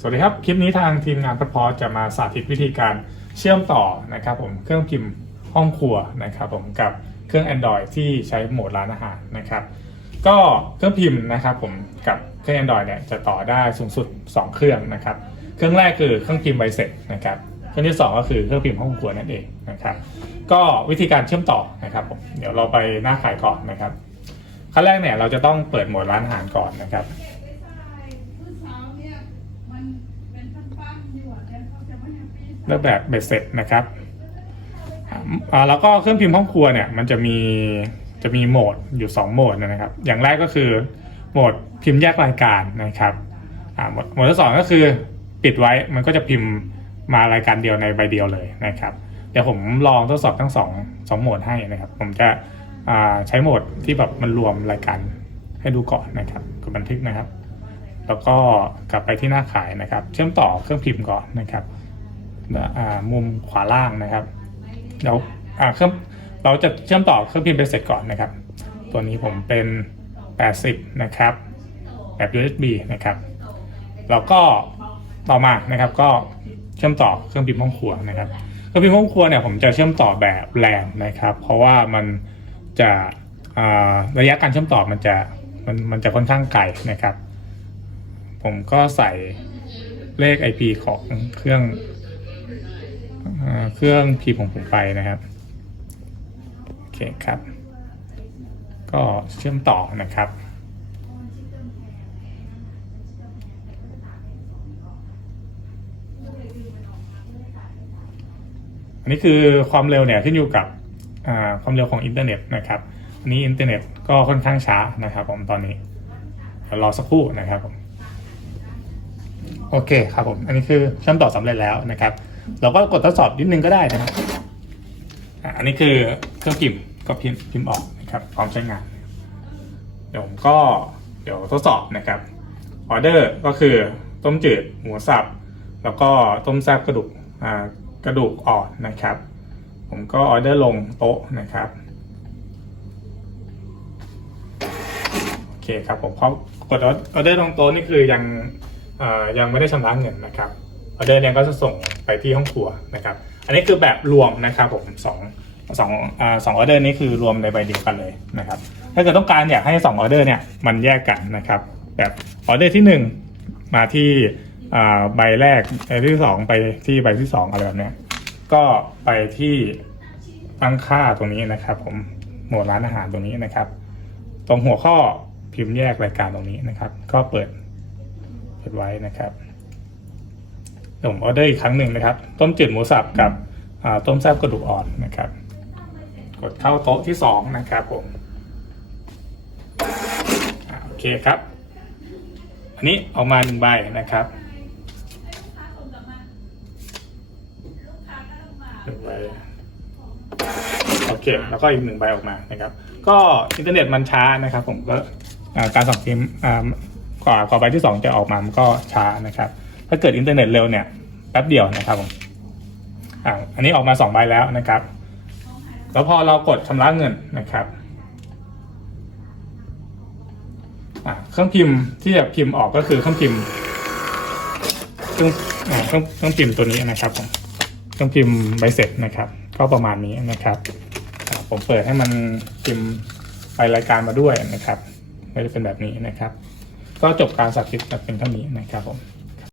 สวัสดีครับ คลิปนี้ทางทีมงานพัดพอจะมาสาธิตวิธีการเชื่อมต่อนะครับผมเครื่องพิมพ์ห้องครัวนะครับผมกับเครื่อง Android ที่ใช้โหมดร้านอาหารนะครับ ก็เครื่องพิมพ์นะครับผมกับเครื่อง Android เนี่ยจะต่อได้สูงสุด 2 เครื่องนะครับ เครื่องแรกคือเครื่องพิมพ์ใบเสร็จนะครับเครื่องที่ 2 ก็คือเครื่องพิมพ์ห้องครัวนั่นเองนะครับ ก็วิธีการเชื่อมต่อนะครับผมเดี๋ยวเราไปหน้าขายก่อนนะครับขั้นแรกเนี่ยเราจะต้องเปิดโหมดร้านอาหารก่อนนะครับ เลือกแบบเบ็ดเสร็จนะครับอ่าแล้วก็เครื่องพิมพ์ห้องครัวเนี่ยมันจะมีจะมีโหมดอยู่ 2 โหมดนะครับ อย่างแรกก็คือโหมดพิมพ์แยกรายการนะครับอ่าโหมดโหมดที่สองก็คือปิดไว้มันก็จะพิมพ์มารายการเดียวในใบเดียวเลยนะครับ เดี๋ยวผมลองทดสอบทั้งสองสองโหมดให้นะครับ ผมจะอ่าใช้โหมดที่แบบมันรวมรายการให้ดูก่อนนะครับกดบันทึกนะครับ แล้วก็กลับไปที่หน้าขายนะครับ เชื่อมต่อเครื่องพิมพ์ก่อนนะครับ มุมขวาล่างนะครับเดี๋ยวเครื่องเราจะเชื่อมต่อเครื่องพิมพ์ไปเสร็จก่อนนะครับ ตัวนี้ผมเป็น 80 นะครับ แบบ USB นะครับ แล้วก็ต่อมานะครับก็เชื่อมต่อเครื่องพิมพ์ห้องครัวนะครับเครื่องพิมพ์ห้องครัวเนี่ยผมจะเชื่อมต่อแบบแลนนะครับ เพราะว่ามันจะระยะการเชื่อมต่อมันจะมันมันจะค่อนข้างไกลนะครับ ผมก็ใส่เลข IP ของเครื่อง เครื่องพิมพ์ของผมไปนะครับ โอเคครับ ก็เชื่อมต่อนะครับ อันนี้คือความเร็วเนี่ยขึ้นอยู่กับความเร็วของอินเทอร์เน็ตนะครับอันนี้อินเทอร์เน็ตก็ค่อนข้างช้านะครับผมตอนนี้รอสักครู่นะครับผมโอเคครับผม อันนี้คือเชื่อมต่อสำเร็จแล้วนะครับ เราก็กดทดสอบนิดนึงก็ได้นะครับอันนี้คือเครื่องพิมพ์ก็พิมพ์พิมพ์ออกนะครับพร้อมใช้งาน เดี๋ยวผมก็เดี๋ยวทดสอบนะครับออเดอร์ก็คือต้มจืดหมูสับ แล้วก็ต้มแซบกระดูกกระดูกอ่อนนะครับ ผมก็ออเดอร์ลงโต๊ะนะครับโอเคครับผมเพราะกดออเดอร์ลงโต๊ะนี่คือยังยังไม่ได้ชำระเงินนะครับ ออเดอร์เนี่ยก็จะส่งไปที่ห้องครัวนะครับ อันนี้คือแบบรวมนะครับผมสองสองอ่าสองออเดอร์นี้คือรวมในใบเดียวกันเลยนะครับ ถ้าเกิดต้องการอยากให้สองออเดอร์เนี่ยมันแยกกันนะครับ แบบออเดอร์ที่หนึ่งมาที่อ่าใบแรกใบที่สองไปที่ใบที่สองอะไรแบบเนี้ยก็ไปที่ตั้งค่าตรงนี้นะครับ ผมหมวดร้านอาหารตรงนี้นะครับ ตรงหัวข้อพิมพ์แยกรายการตรงนี้นะครับ ก็เปิดเปิดไว้นะครับ เดี๋ยวผมออเดอร์อีกครั้งหนึ่งนะครับ ต้มจืดหมูสับกับต้มแซ่บกระดูกอ่อนนะครับ กดเข้าโต๊ะที่สองนะครับผมอโอเคครับ อันนี้ออกมาหนึ่งใบนะครับหนึ่งใบโอเคแล้วก็อีกหนึ่งใบออกมานะครับ ก็อินเทอร์เน็ตมันช้านะครับ ผมก็การส่งพิมพ์กว่ากว่าใบที่สองจะออกมามันก็ช้านะครับ ถ้าเกิดอินเทอร์เน็ตเร็วเนี่ยแป๊บเดียวนะครับผมอ่าอันนี้ออกมาสองใบแล้วนะครับ แล้วพอเรากดชำระเงินนะครับเครื่องพิมพ์ที่จะพิมพ์ออกก็คือเครื่องพิมพ์เครื่องเครื่องเครื่องพิมพ์ตัวนี้นะครับผมเครื่องพิมพ์ใบเสร็จนะครับ ก็ประมาณนี้นะครับ ผมเปิดให้มันพิมพ์ไปรายการมาด้วยนะครับไม่ได้เป็นแบบนี้นะครับ ก็จบการสาธิตแต่เป็นเท่านี้นะครับผม